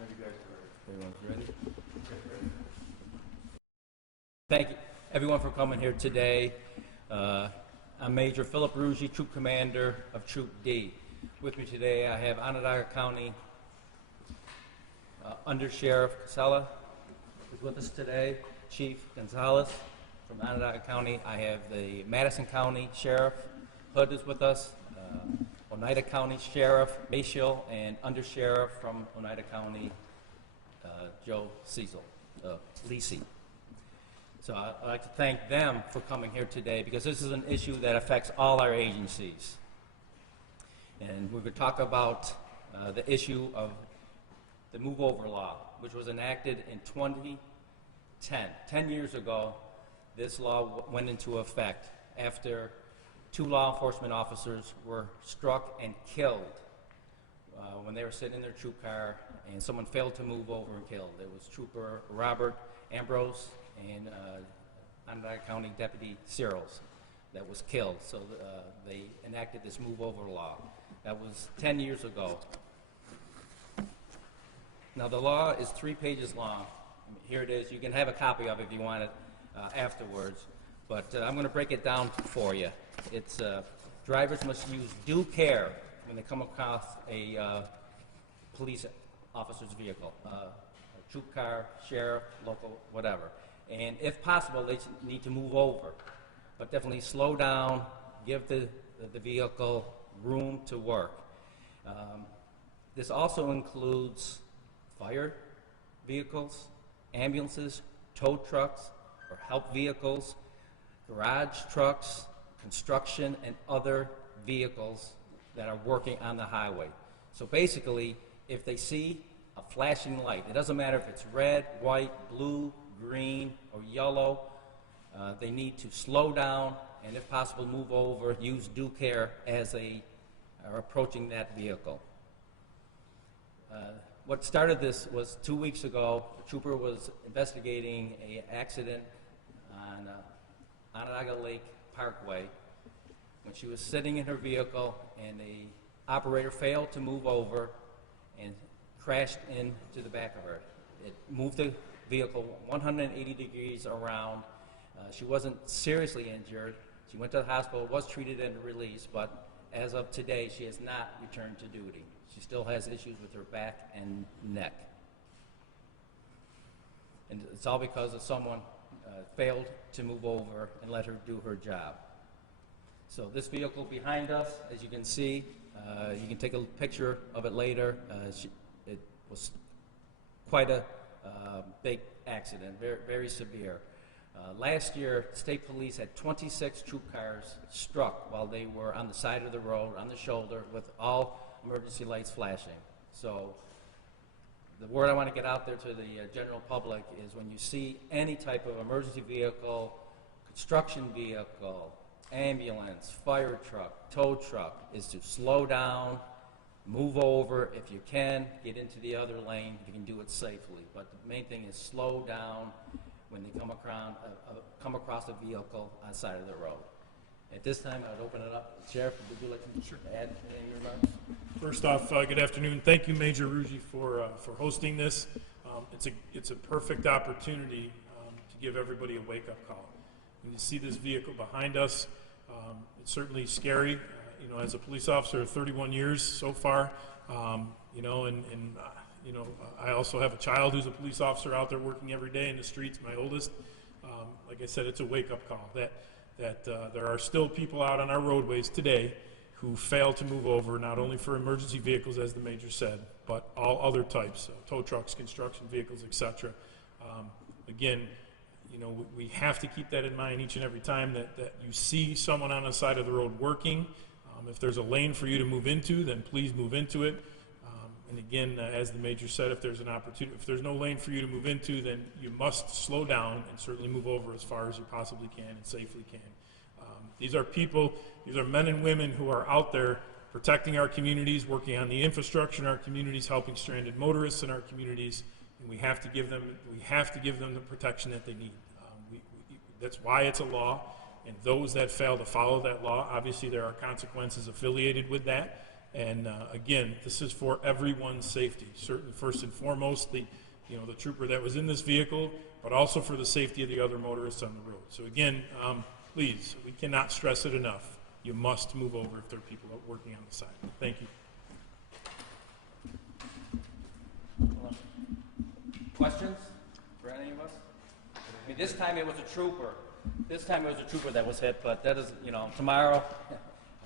Everyone's ready? Thank you, everyone, for coming here today. I'm Major Philip Ruggi, Troop Commander of Troop D. With me today, I have Onondaga County Under Sheriff Casella is with us today. Chief Gonzalez from Onondaga County. I have the Madison County Sheriff Hood is with us. Oneida County Sheriff Maciel, and Under Sheriff from Oneida County, Joe Cecil, Lisi. So I'd like to thank them for coming here today because this is an issue that affects all our agencies. And we're going to talk about the issue of the Move Over Law, which was enacted in 2010. 10 years ago, this law went into effect after 2 law enforcement officers were struck and killed when they were sitting in their troop car and someone failed to move over and killed. It was Trooper Robert Ambrose and Onondaga County Deputy Searles that was killed. So they enacted this Move Over Law. That was 10 years ago. Now the law is 3 pages long. Here it is. You can have a copy of it if you want it afterwards. But I'm going to break it down for you. It's drivers must use due care when they come across a police officer's vehicle, a troop car, sheriff, local, whatever. And if possible, they need to move over, but definitely slow down, give the vehicle room to work. This also includes fire vehicles, ambulances, tow trucks, or help vehicles, garage trucks, construction, and other vehicles that are working on the highway. So basically, if they see a flashing light, it doesn't matter if it's red, white, blue, green, or yellow, they need to slow down and, if possible, move over, use due care as they are approaching that vehicle. What started this was 2 weeks ago. The trooper was investigating an accident on Onondaga Lake Parkway when she was sitting in her vehicle and the operator failed to move over and crashed into the back of her. It moved the vehicle 180 degrees around. She wasn't seriously injured. She went to the hospital, was treated and released, but as of today, she has not returned to duty. She still has issues with her back and neck. And it's all because of someone failed to move over and let her do her job. So this vehicle behind us, as you can see, you can take a picture of it later. It was quite a big accident, very, very severe. Last year, state police had 26 troop cars struck while they were on the side of the road, on the shoulder, with all emergency lights flashing. So the word I want to get out there to the general public is when you see any type of emergency vehicle, construction vehicle, ambulance, fire truck, tow truck, is to slow down, move over. If you can, get into the other lane if you can do it safely. But the main thing is slow down when they come across a vehicle on the side of the road. At this time, I would open it up. Sheriff, would you like to add any remarks? First off, good afternoon. Thank you, Major Ruggi, for hosting this. It's a perfect opportunity to give everybody a wake-up call. When you see this vehicle behind us, it's certainly scary. As a police officer of 31 years so far, I also have a child who's a police officer out there working every day in the streets, my oldest. Like I said, it's a wake-up call that there are still people out on our roadways today who fail to move over, not only for emergency vehicles, as the Major said, but all other types, tow trucks, construction vehicles, etc. Again, we have to keep that in mind each and every time that you see someone on the side of the road working. If there's a lane for you to move into, then please move into it. And again, as the Major said, if there's an opportunity, if there's no lane for you to move into, then you must slow down and certainly move over as far as you possibly can and safely can. These are people, these are men and women who are out there protecting our communities, working on the infrastructure in our communities, helping stranded motorists in our communities, and we have to give them the protection that they need. That's why it's a law, and those that fail to follow that law, obviously there are consequences affiliated with that. And again, this is for everyone's safety. Certain, first and foremost, the trooper that was in this vehicle, but also for the safety of the other motorists on the road. So again, please, we cannot stress it enough. You must move over if there are people working on the side. Thank you. Questions for any of us? I mean, this time it was a trooper. This time it was a trooper that was hit, but that is, tomorrow,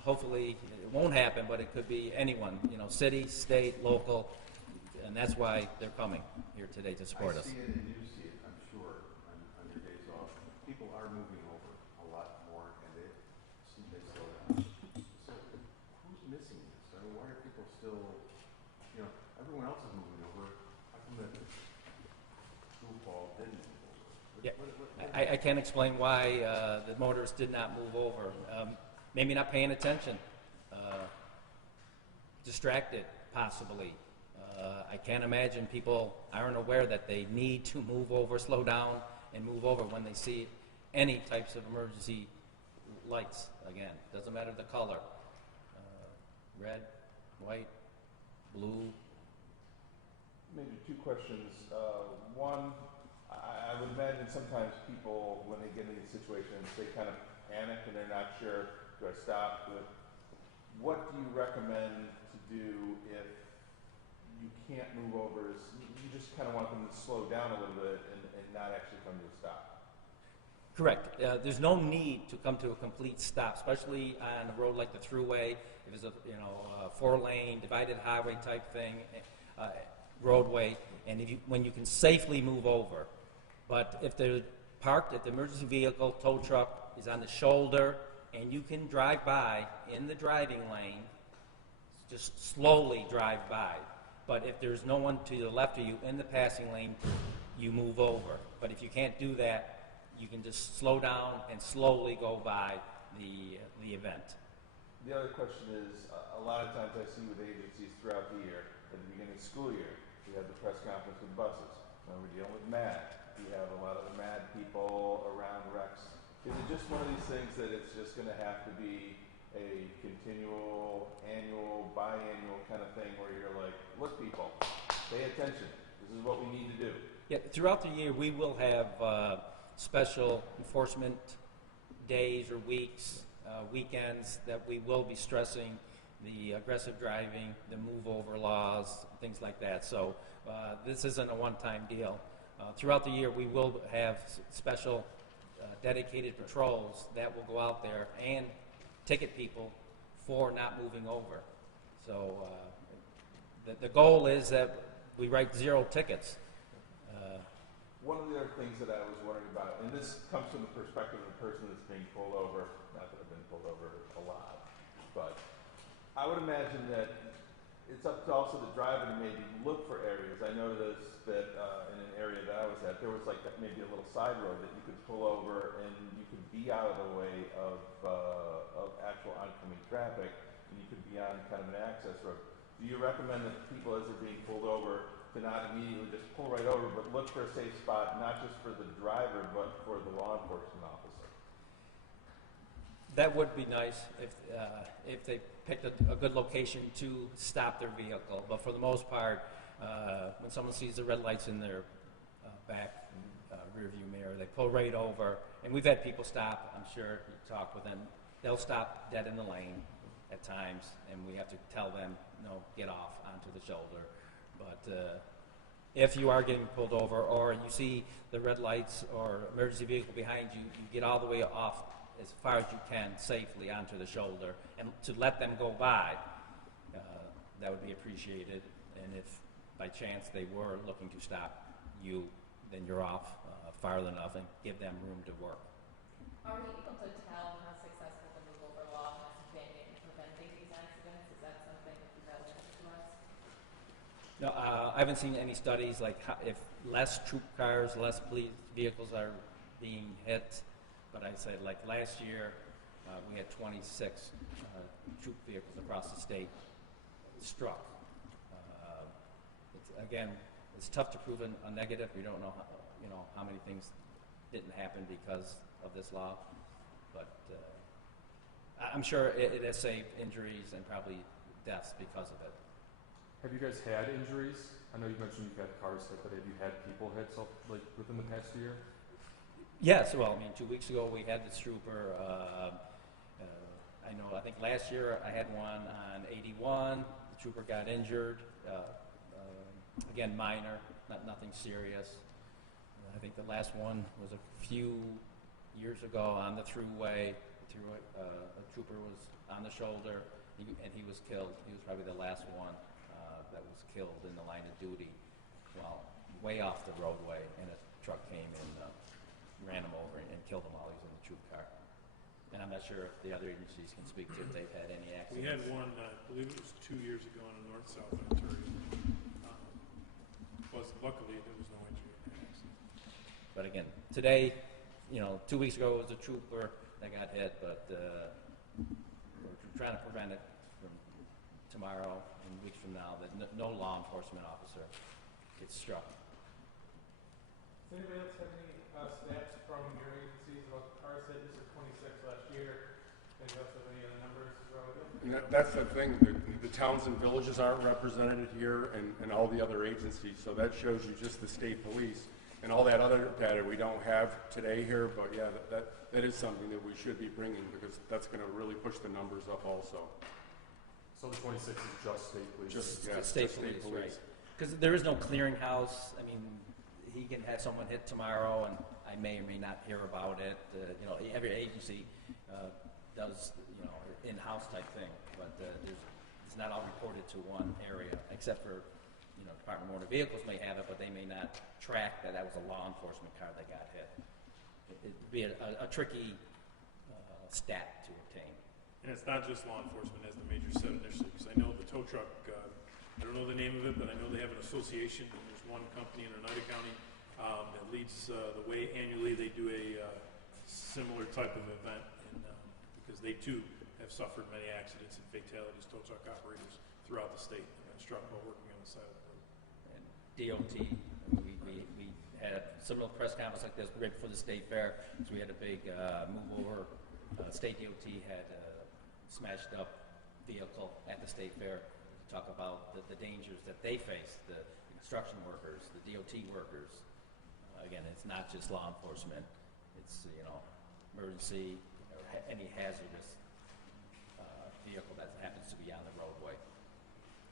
hopefully it won't happen, but it could be anyone, city, state, local, and that's why they're coming here today to support us. I see it and you see it, I'm sure, on your days off. People are moving over a lot more and they slow down. So who's missing this? I mean, why are people still, everyone else is moving over. How come that group all didn't move over? I can't explain why the motorists did not move over. Maybe not paying attention, distracted, possibly. I can't imagine people aren't aware that they need to move over, slow down, and move over when they see any types of emergency lights. Again, doesn't matter the color, red, white, blue. Maybe two questions. One, I would imagine sometimes people, when they get into these situations, they kind of panic and they're not sure, do I stop? What do you recommend to do if you can't move over? You just kind of want them to slow down a little bit and not actually come to a stop. Correct. There's no need to come to a complete stop, especially on a road like the Thruway. If it's a four-lane divided highway type thing, roadway, and when you can safely move over. But if they're parked, if the emergency vehicle, tow truck is on the shoulder, and you can drive by in the driving lane, just slowly drive by. But if there's no one to the left of you in the passing lane, you move over. But if you can't do that, you can just slow down and slowly go by the event. The other question is, a lot of times I see with agencies throughout the year, at the beginning of the school year, we have the press conference with buses. When we're dealing with MAD, we have a lot of the MAD people around Rex. Is it just one of these things that it's just going to have to be a continual, annual, biannual kind of thing where you're like, look people, pay attention. This is what we need to do. Yeah, throughout the year we will have special enforcement days or weeks, weekends that we will be stressing the aggressive driving, the move over laws, things like that. So this isn't a one-time deal. Throughout the year we will have special dedicated patrols that will go out there and ticket people for not moving over. So the goal is that we write 0 tickets. One of the other things that I was wondering about, and this comes from the perspective of the person that's being pulled over, not that I've been pulled over a lot, but I would imagine that it's up to also the driver to maybe look for areas. I noticed that in an area that I was at, there was like maybe a little side road that you could pull over and you could be out of the way of actual oncoming traffic, and you could be on kind of an access road. Do you recommend that people, as they're being pulled over, to not immediately just pull right over, but look for a safe spot, not just for the driver, but for the law enforcement officer? That would be nice if they picked a good location to stop their vehicle. But for the most part, when someone sees the red lights in their back rear view mirror, they pull right over. And we've had people stop. I'm sure you talk with them. They'll stop dead in the lane at times, and we have to tell them, no, get off onto the shoulder. But if you are getting pulled over, or you see the red lights or emergency vehicle behind you, you get all the way off as far as you can safely onto the shoulder, and to let them go by, that would be appreciated. And if by chance they were looking to stop you, then you're off far enough and give them room to work. Are we able to tell how successful the move over law has been in preventing these accidents? Is that something that you guys have to us? No, I haven't seen any studies like if less troop cars, less police vehicles are being hit. But I said, like last year, we had 26 troop vehicles across the state struck. It's tough to prove a negative. We don't know how many things didn't happen because of this law. But I'm sure it has saved injuries and probably deaths because of it. Have you guys had injuries? I know you mentioned you've had cars hit, but have you had people hit like within the past year? Yes, well, I mean, 2 weeks ago we had this trooper. I think last year I had one on 81. The trooper got injured. Again, minor, nothing serious. I think the last one was a few years ago on the thruway. A trooper was on the shoulder, and he was killed. He was probably the last one that was killed in the line of duty. Well, way off the roadway, and a truck came and ran him over and killed him while he was in the troop car. And I'm not sure if the other agencies can speak to if they've had any accidents. We had one, I believe it was 2 years ago on a north-south arterial. Luckily, there was no injury in that accident. But again, today, 2 weeks ago it was a trooper that got hit, but we're trying to prevent it from tomorrow and weeks from now, that no law enforcement officer gets struck. Does anybody else have any stats from your agencies about the cars hit? This is 26 last year. Anybody else have any other numbers as well? And that's the thing, the towns and villages aren't represented here and all the other agencies, so that shows you just the state police. And all that other data we don't have today here, but yeah, that is something that we should be bringing because that's going to really push the numbers up also. So the 26 is just state police? Just State police, right? Because there is no clearinghouse. I mean, he can have someone hit tomorrow, and I may or may not hear about it. Every agency does, in-house type thing, but it's not all reported to one area, except for, Department of Motor Vehicles may have it, but they may not track that was a law enforcement car that got hit. It'd be a tricky stat to obtain. And it's not just law enforcement, as the major said initially, because I know the tow truck, I don't know the name of it, but I know they have an association, and there's one company in Oneida County that leads the way. Annually they do a similar type of event, and, because they too have suffered many accidents and fatalities, tow truck operators throughout the state, and been struck while working on the side of the road. And DOT, we had a similar press conference like this right before the state fair, so we had a big move over. State DOT had a smashed up vehicle at the state fair to talk about the dangers that they face, the construction workers, the DOT workers. Again, it's not just law enforcement, it's, emergency, any hazardous vehicle that happens to be on the roadway.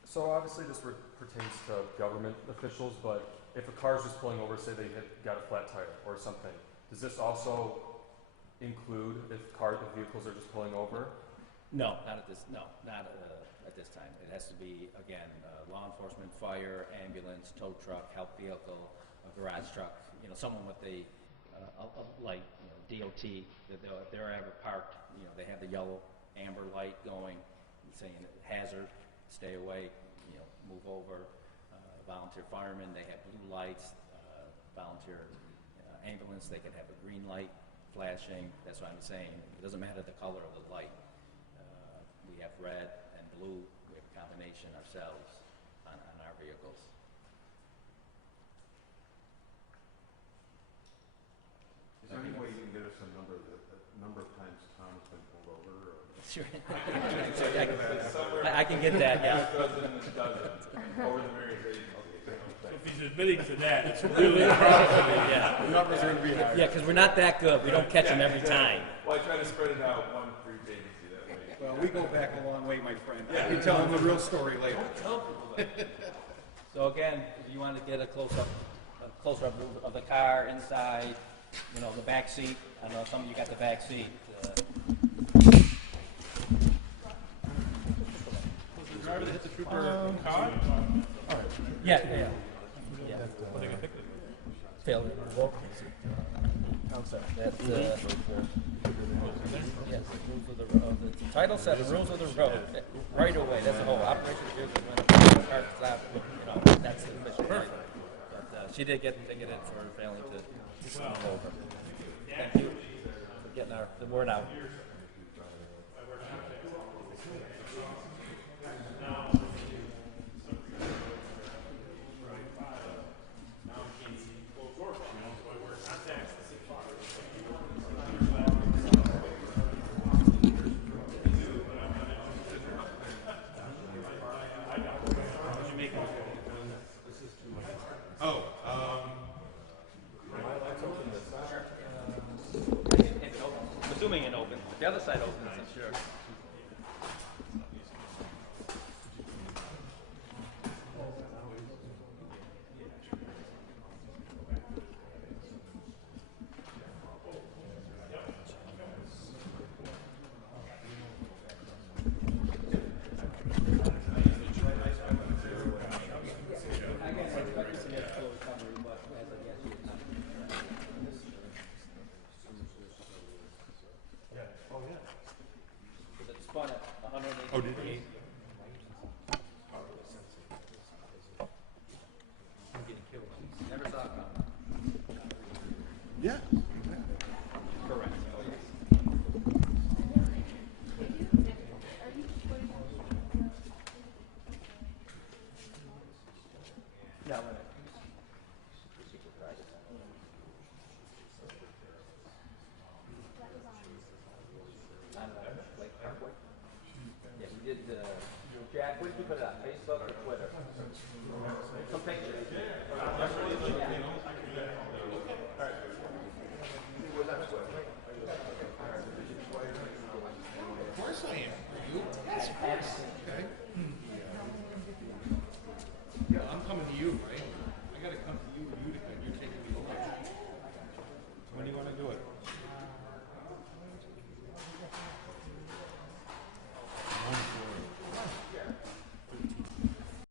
So obviously this pertains to government officials, but if a car's just pulling over, say they got a flat tire or something, does this also include if vehicles are just pulling over? No, not at this. No, not at this time. It has to be again law enforcement, fire, ambulance, tow truck, help vehicle, a garage truck. Someone with a light, DOT. If they're ever parked, they have the yellow, amber light going, saying hazard, stay away, move over. Volunteer firemen, they have blue lights. Volunteer ambulance, they can have a green light flashing. That's what I'm saying. It doesn't matter the color of the light. We have red and blue. We have a combination ourselves on our vehicles. Is there any way you can get us a number of times Tom has been pulled over? Sure. I can get that, yeah. Over the various agencies. So if he's admitting to that, it's really a problem. Yeah. The numbers are going to be higher. Yeah, because we're not that good. We don't catch them every time. Well, I try to spread it out one for each agency that way. Well, we go back a long way, my friend. I can tell them the real story later. So again, if you want to get a close-up of the car inside, the back seat. I know some of you got the back seat. Was the driver that hit the trooper caught? Yeah. Well, they got picked. Failure to revoke. I'm sorry. That's, yes, rules of the road. The title said the rules of the road. Right away. That's the whole operation vehicle when the car stops. That's the mission. Perfect. But she did get ticketed for failing to move over. Thank you for getting the word out. side opens, I'm sure. It's spun at 180 Oh, did degrees. he? Never saw it coming. Yeah. Correct. No, yeah, we did, Jack, what did you put it on, Facebook or Twitter? Some pictures.